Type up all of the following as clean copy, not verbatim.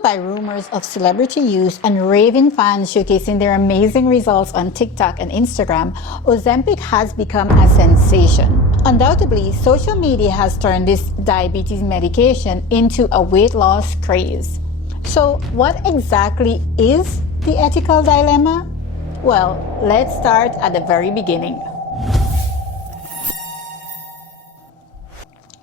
Fueled by rumors of celebrity use and raving fans showcasing their amazing results on TikTok and Instagram, Ozempic has become a sensation. Undoubtedly, social media has turned this diabetes medication into a weight loss craze. So, what exactly is the ethical dilemma? Well, let's start at the very beginning.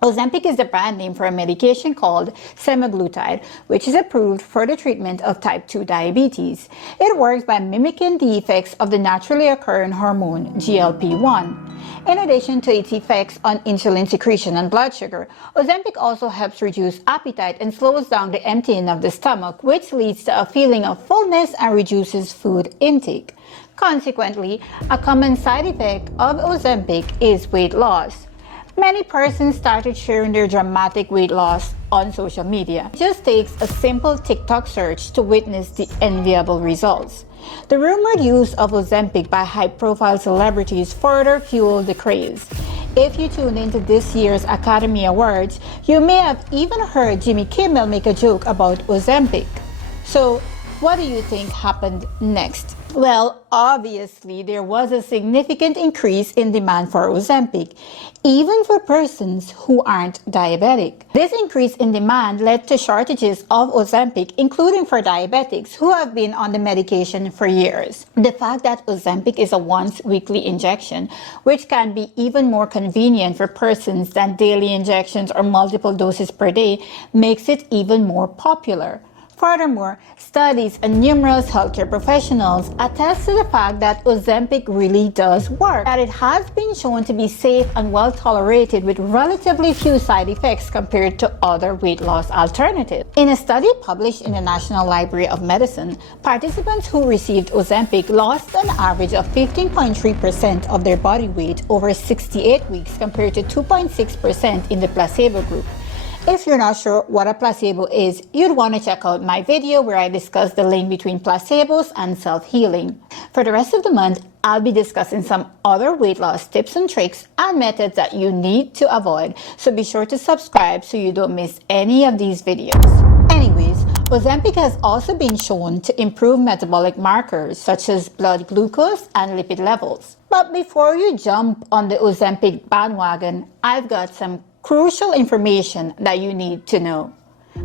Ozempic is the brand name for a medication called Semaglutide, which is approved for the treatment of type 2 diabetes. It works by mimicking the effects of the naturally occurring hormone GLP-1. In addition to its effects on insulin secretion and blood sugar, Ozempic also helps reduce appetite and slows down the emptying of the stomach, which leads to a feeling of fullness and reduces food intake. Consequently, a common side effect of Ozempic is weight loss. Many persons started sharing their dramatic weight loss on social media. It just takes a simple TikTok search to witness the enviable results. The rumored use of Ozempic by high-profile celebrities further fueled the craze. If you tuned into this year's Academy Awards, you may have even heard Jimmy Kimmel make a joke about Ozempic. So, what do you think happened next? Well, obviously, there was a significant increase in demand for Ozempic, even for persons who aren't diabetic. This increase in demand led to shortages of Ozempic, including for diabetics who have been on the medication for years. The fact that Ozempic is a once-weekly injection, which can be even more convenient for persons than daily injections or multiple doses per day, makes it even more popular. Furthermore, studies and numerous healthcare professionals attest to the fact that Ozempic really does work, that it has been shown to be safe and well tolerated with relatively few side effects compared to other weight loss alternatives. In a study published in the National Library of Medicine, participants who received Ozempic lost an average of 15.3% of their body weight over 68 weeks compared to 2.6% in the placebo group. If you're not sure what a placebo is, you'd want to check out my video where I discuss the link between placebos and self-healing. For the rest of the month, I'll be discussing some other weight loss tips and tricks and methods that you need to avoid, so be sure to subscribe so you don't miss any of these videos. Anyways, Ozempic has also been shown to improve metabolic markers such as blood glucose and lipid levels. But before you jump on the Ozempic bandwagon, I've got some crucial information that you need to know.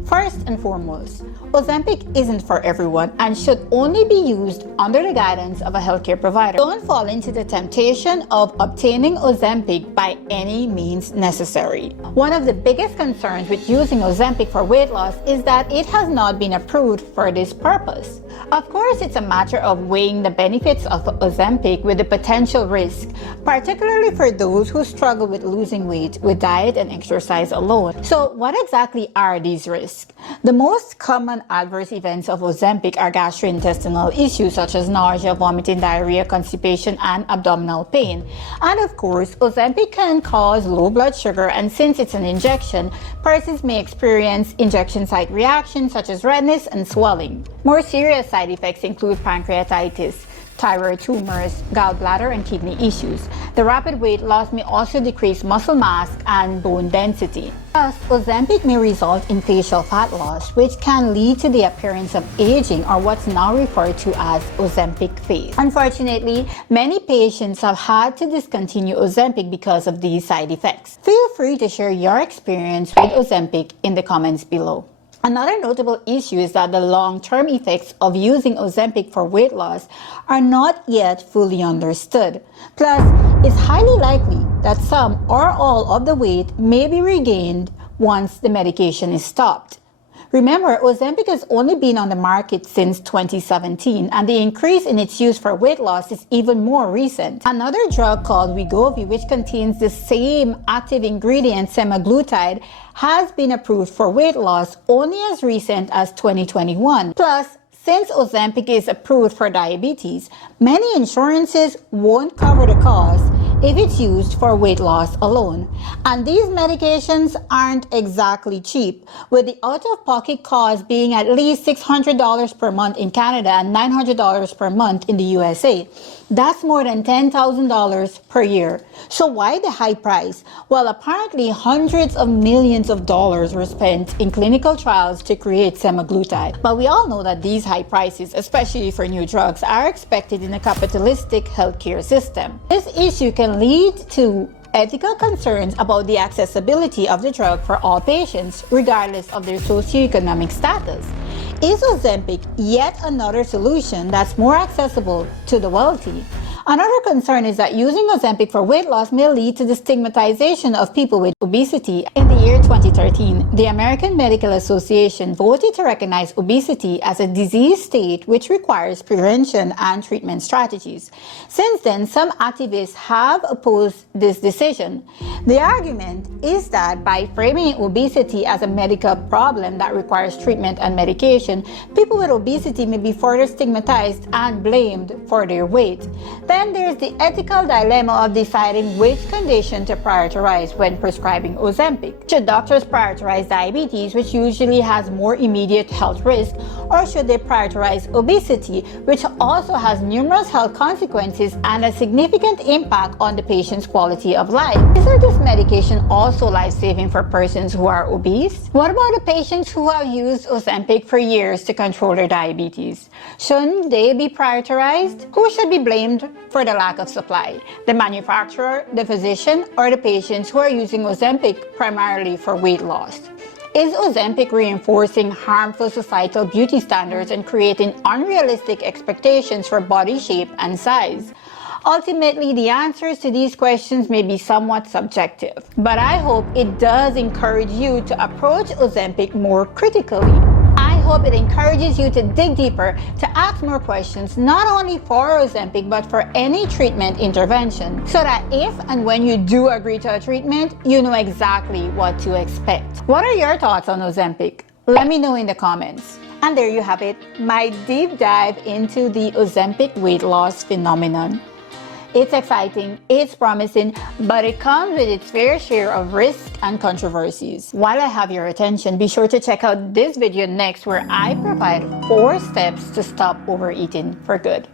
First and foremost, Ozempic isn't for everyone and should only be used under the guidance of a healthcare provider. Don't fall into the temptation of obtaining Ozempic by any means necessary. One of the biggest concerns with using Ozempic for weight loss is that it has not been approved for this purpose. Of course, it's a matter of weighing the benefits of Ozempic with the potential risk, particularly for those who struggle with losing weight with diet and exercise alone. So, what exactly are these risks? The most common adverse events of Ozempic are gastrointestinal issues such as nausea, vomiting, diarrhea, constipation, and abdominal pain. And of course, Ozempic can cause low blood sugar, and since it's an injection, persons may experience injection site reactions such as redness and swelling. More serious side effects include pancreatitis, thyroid tumors, gallbladder, and kidney issues. The rapid weight loss may also decrease muscle mass and bone density. Thus, Ozempic may result in facial fat loss, which can lead to the appearance of aging, or what's now referred to as Ozempic face. Unfortunately, many patients have had to discontinue Ozempic because of these side effects. Feel free to share your experience with Ozempic in the comments below. Another notable issue is that the long-term effects of using Ozempic for weight loss are not yet fully understood. Plus, it's highly likely that some or all of the weight may be regained once the medication is stopped. Remember, Ozempic has only been on the market since 2017, and the increase in its use for weight loss is even more recent. Another drug called Wegovy, which contains the same active ingredient, semaglutide, has been approved for weight loss only as recent as 2021. Plus, since Ozempic is approved for diabetes, many insurances won't cover the cost if it's used for weight loss alone. And these medications aren't exactly cheap, with the out-of-pocket cost being at least $600 per month in Canada and $900 per month in the USA. That's more than $10,000 per year. So why the high price? Well, apparently hundreds of millions of dollars were spent in clinical trials to create semaglutide. But we all know that these high prices, especially for new drugs, are expected in a capitalistic healthcare system. This issue can lead to ethical concerns about the accessibility of the drug for all patients, regardless of their socioeconomic status. Is Ozempic yet another solution that's more accessible to the wealthy? Another concern is that using Ozempic for weight loss may lead to the stigmatization of people with obesity. In the year 2013, the American Medical Association voted to recognize obesity as a disease state which requires prevention and treatment strategies. Since then, some activists have opposed this decision. The argument is that by framing obesity as a medical problem that requires treatment and medication, people with obesity may be further stigmatized and blamed for their weight. Then there's the ethical dilemma of deciding which condition to prioritize when prescribing Ozempic. Should doctors prioritize diabetes, which usually has more immediate health risk, or should they prioritize obesity, which also has numerous health consequences and a significant impact on the patient's quality of life? Is this medication also life-saving for persons who are obese? What about the patients who have used Ozempic for years to control their diabetes? Shouldn't they be prioritized? Who should be blamed for the lack of supply? The manufacturer, the physician, or the patients who are using Ozempic primarily for weight loss? Is Ozempic reinforcing harmful societal beauty standards and creating unrealistic expectations for body shape and size? Ultimately, the answers to these questions may be somewhat subjective, but I hope it does encourage you to approach Ozempic more critically. I hope it encourages you to dig deeper, to ask more questions, not only for Ozempic, but for any treatment intervention, so that if and when you do agree to a treatment, you know exactly what to expect. What are your thoughts on Ozempic? Let me know in the comments. And there you have it, my deep dive into the Ozempic weight loss phenomenon. It's exciting, it's promising, but it comes with its fair share of risks and controversies. While I have your attention, be sure to check out this video next, where I provide 4 steps to stop overeating for good.